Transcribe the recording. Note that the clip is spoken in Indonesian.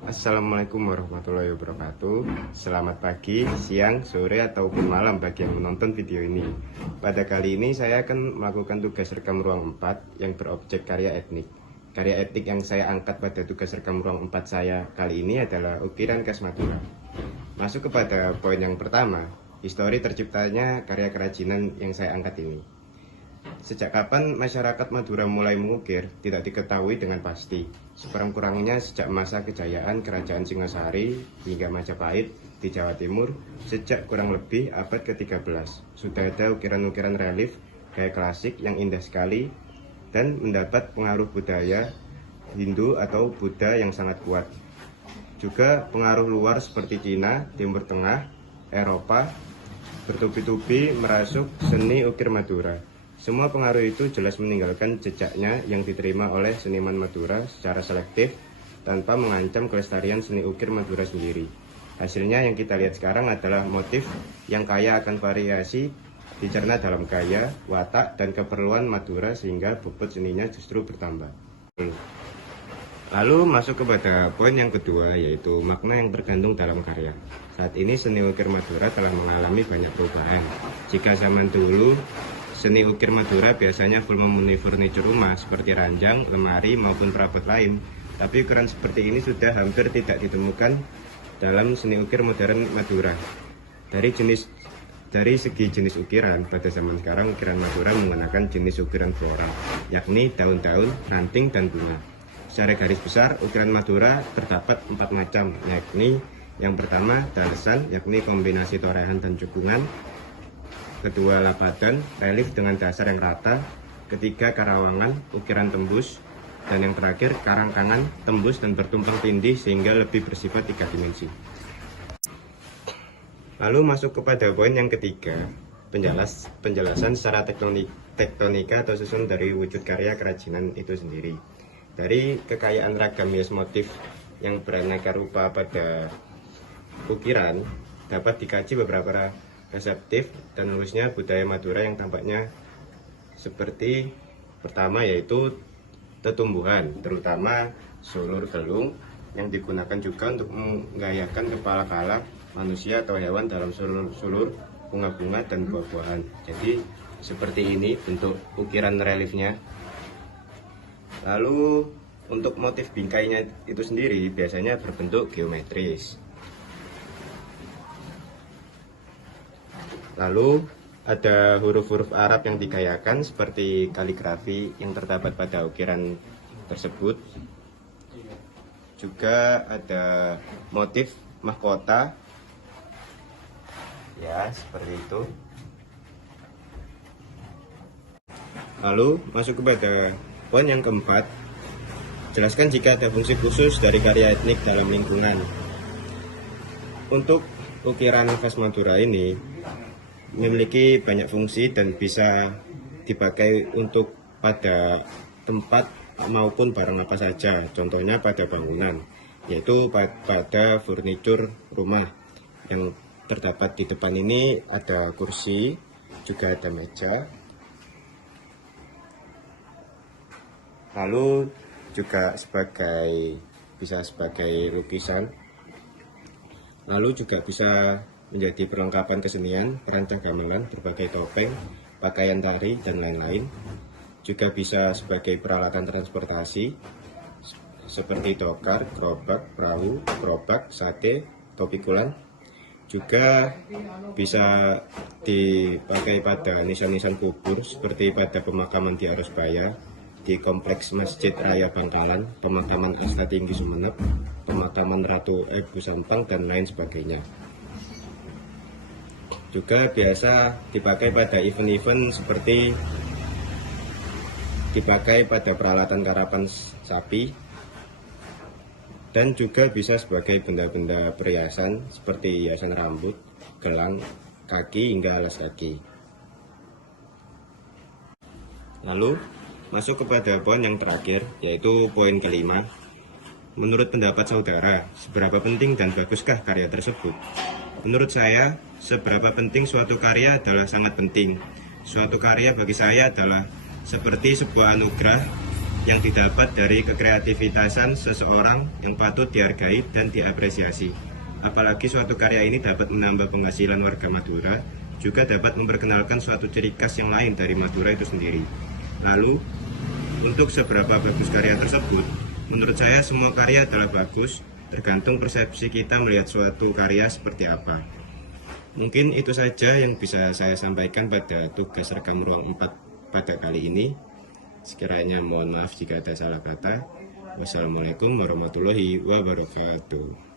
Assalamualaikum warahmatullahi wabarakatuh. Selamat pagi, siang, sore, ataupun malam bagi yang menonton video ini. Pada kali ini saya akan melakukan tugas rekam ruang 4 yang berobjek karya etnik. Karya etnik yang saya angkat pada tugas rekam ruang 4 saya kali ini adalah ukiran khas Madura. Masuk kepada poin yang pertama, histori terciptanya karya kerajinan yang saya angkat ini. Sejak kapan masyarakat Madura mulai mengukir tidak diketahui dengan pasti. Sekurang-kurangnya sejak masa kejayaan Kerajaan Singasari hingga Majapahit di Jawa Timur sejak kurang lebih abad ke-13. Sudah ada ukiran-ukiran relief gaya klasik yang indah sekali dan mendapat pengaruh budaya Hindu atau Buddha yang sangat kuat. Juga pengaruh luar seperti Cina, Timur Tengah, Eropa bertubi-tubi merasuk seni ukir Madura. Semua pengaruh itu jelas meninggalkan jejaknya yang diterima oleh seniman Madura secara selektif tanpa mengancam kelestarian seni ukir Madura sendiri. Hasilnya yang kita lihat sekarang adalah motif yang kaya akan variasi dicerna dalam gaya, watak, dan keperluan Madura sehingga bobot seninya justru bertambah. Lalu masuk kepada poin yang kedua, yaitu makna yang tergantung dalam karya. Saat ini seni ukir Madura telah mengalami banyak perubahan. Jika zaman dulu seni ukir Madura biasanya full memenuhi furniture rumah seperti ranjang, lemari, maupun perabot lain. Tapi ukuran seperti ini sudah hampir tidak ditemukan dalam seni ukir modern Madura. Dari segi jenis ukiran, pada zaman sekarang ukiran Madura menggunakan jenis ukiran floral, yakni daun-daun, ranting, dan bunga. Secara garis besar, ukiran Madura terdapat 4 macam, yakni yang pertama darsan, yakni kombinasi torehan dan cekungan. Kedua lapadan, relief dengan dasar yang rata. Ketiga karawangan, ukiran tembus. Dan yang terakhir karangkangan, tembus dan bertumpang tindih sehingga lebih bersifat 3 dimensi. Lalu masuk kepada poin yang ketiga, penjelasan secara tektonika atau susun dari wujud karya kerajinan itu sendiri. Dari kekayaan ragam hias motif yang beraneka rupa pada ukiran, dapat dikaji beberapa reseptif dan luasnya budaya Madura yang tampaknya seperti pertama yaitu tetumbuhan, terutama sulur gelung yang digunakan juga untuk menggayakan kepala kala manusia atau hewan dalam sulur-sulur bunga-bunga dan buah-buahan. Jadi seperti ini bentuk ukiran reliefnya. Lalu untuk motif bingkainya itu sendiri biasanya berbentuk geometris. Lalu ada huruf-huruf Arab yang digayakan seperti kaligrafi yang terdapat pada ukiran tersebut. Juga ada motif mahkota, ya seperti itu. Lalu masuk kepada poin yang keempat, jelaskan jika ada fungsi khusus dari karya etnik dalam lingkungan. Untuk ukiran khas Madura ini memiliki banyak fungsi dan bisa dipakai untuk pada tempat maupun barang apa saja. Contohnya pada bangunan, yaitu pada furnitur rumah. Yang terdapat di depan ini ada kursi, juga ada meja. Lalu juga bisa sebagai lukisan. Lalu juga bisa menjadi perlengkapan kesenian, perancang gamelan, berbagai topeng, pakaian tari, dan lain-lain. Juga bisa sebagai peralatan transportasi seperti tokar, gerobak, perahu, gerobak, sate, topi kulan. Juga bisa dipakai pada nisan-nisan kubur seperti pada pemakaman di Arosbaya, di Kompleks Masjid Raya Bangkalan, pemakaman Asta Tinggi Sumeneb, pemakaman Ratu Ibu Sampang, dan lain sebagainya. Juga biasa dipakai pada event-event seperti dipakai pada peralatan karapan sapi, dan juga bisa sebagai benda-benda perhiasan seperti hiasan rambut, gelang, kaki, hingga alas kaki. Lalu masuk kepada poin yang terakhir, yaitu poin kelima. Menurut pendapat saudara, seberapa penting dan baguskah karya tersebut? Menurut saya, seberapa penting suatu karya adalah sangat penting. Suatu karya bagi saya adalah seperti sebuah anugerah yang didapat dari kekreativitasan seseorang yang patut dihargai dan diapresiasi. Apalagi suatu karya ini dapat menambah penghasilan warga Madura, juga dapat memperkenalkan suatu ciri khas yang lain dari Madura itu sendiri. Lalu, untuk seberapa bagus karya tersebut, menurut saya semua karya adalah bagus, tergantung persepsi kita melihat suatu karya seperti apa. Mungkin itu saja yang bisa saya sampaikan pada tugas rekam ruang 4 pada kali ini. Sekiranya mohon maaf jika ada salah kata. Wassalamualaikum warahmatullahi wabarakatuh.